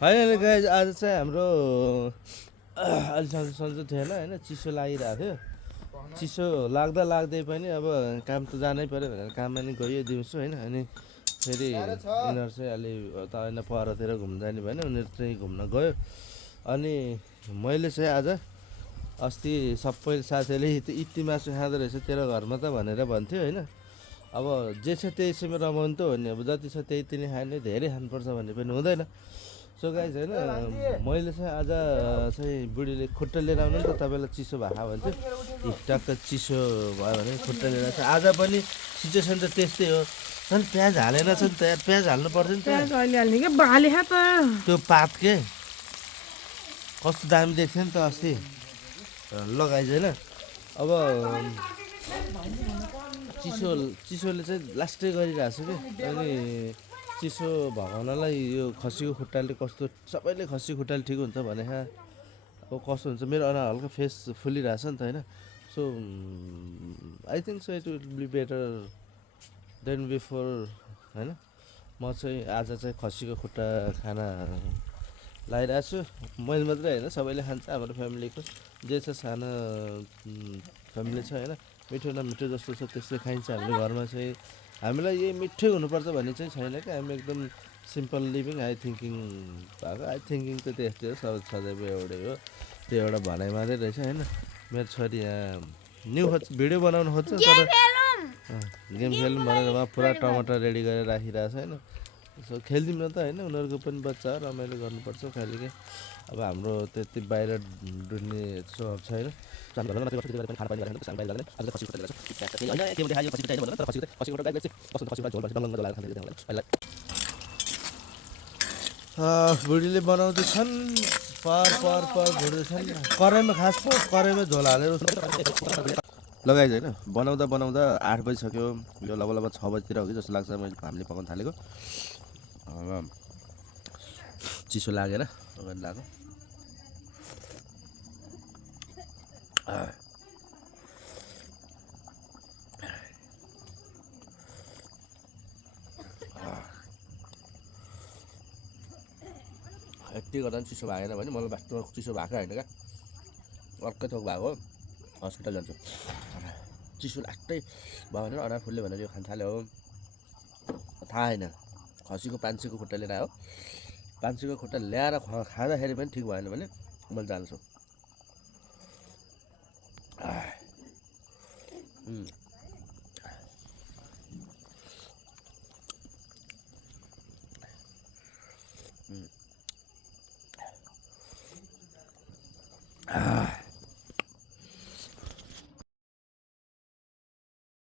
Finally guys आज चाहिँ हाम्रो अलि सन्चो थिएन होइन, चिसो लागिरहेको थियो। चिसो लाग्दा लाग्दै पनि अब काम त जानै पऱ्यो भनेर काममा नि गयो दिउँसो होइन। अनि फेरि यिनीहरू चाहिँ अलि त होइन परतिर घुम्न जाने भएन, उनीहरू चाहिँ घुम्न गयो। अनि मैले चाहिँ आज अस्ति सबै साथीहरूले यति मासु खाँदो रहेछ तेरो घरमा त भनेर भन्थ्यो होइन। अब जे छ त्यहीसँग रमाउनु त हो नि, अब जति छ त्यही तिनी खाने, धेरै खानुपर्छ भन्ने पनि हुँदैन। सो गाइज होइन, मैले चाहिँ आज चाहिँ बुढीले खुट्टा लिएर आउनु नि त तपाईँलाई चिसो भएको भन्थ्यो, टक्क चिसो भयो भने खुट्टा लिएर आएको। आज पनि सिचुएसन त त्यस्तै हो। झन् प्याज हालेन छ नि त यार, प्याज हाल्नु पर्छ नि त। त्यो पात के कस्तो दामी देख्थ्यो नि त अस्ति लगाइज होइन। अब चिसोले चाहिँ लास्टै गरिरहेको छु कि। अनि चिसो भगाउनलाई यो खसीको खुट्टाले कस्तो, सबैले खसी खुट्टाले ठिक हुन्छ भने अब कस्तो हुन्छ। मेरो अनुहार हल्का फेस फुलिरहेछ नि त होइन। So I think so it will be better than before होइन। म चाहिँ आज चाहिँ खसीको खुट्टा खाना लगाइरहेको छु। मैले मात्रै होइन, सबैले खान्छ हाम्रो फ्यामिलीको। जे छ सानो फ्यामिली छ होइन, मिठो नमिठो जस्तो छ त्यस्तै खाइन्छ हाम्रो घरमा चाहिँ। हामीलाई यही मिठै हुनुपर्छ भन्ने चाहिँ छैन क्या। हामी एकदम सिम्पल लिभिङ आई थिङ्किङ भएको। आई थिङ्किङ त त्यस्तै हो, सब सदैव एउटै हो। त्यो एउटा भनाइ मात्रै रहेछ होइन। मेरो छोरी यहाँ न्यु भिडियो बनाउनु खोज्छ, तर गेम खेलौँ भनेर उहाँ पुरा टमाटर रेडी गरेर राखिरहेछ होइन। सो खेलिदिउँ न त होइन, उनीहरूको पनि बच्चा रमाइलो गर्नुपर्छ खालि के। अब हाम्रो त्यति बाहिर डुल्ने स्वभाव छैन। बुढीले बनाउँदैछन्, भुट्दैछन् कराईमा, खास कराईमा झोल हालेर लगाइज होइन। बनाउँदा 8 बजिसक्यो, यो लगभग 6 बजीतिर हो कि जस्तो लाग्छ मैले हामीले पकाउन थालेको। चिसो लागेर अगाडि लाग्यो। यति गर्दा पनि चिसो भागेन भने मलाई वास्तवमा चिसो भएको होइन क्या, अर्कै थोक भएको हो। हस्पिटल जान्छु चिसो लास्टै भयो भनेर अनुहार फुल्यो भनेर यो खान थाल्यो हो। थाहा होइन खसीको पान्सीको खुट्टा लिएर आयो, पान्सीको खुट्टा ल्याएर खाँदाखेरि पनि ठिक भएन भने मैले जान्छु।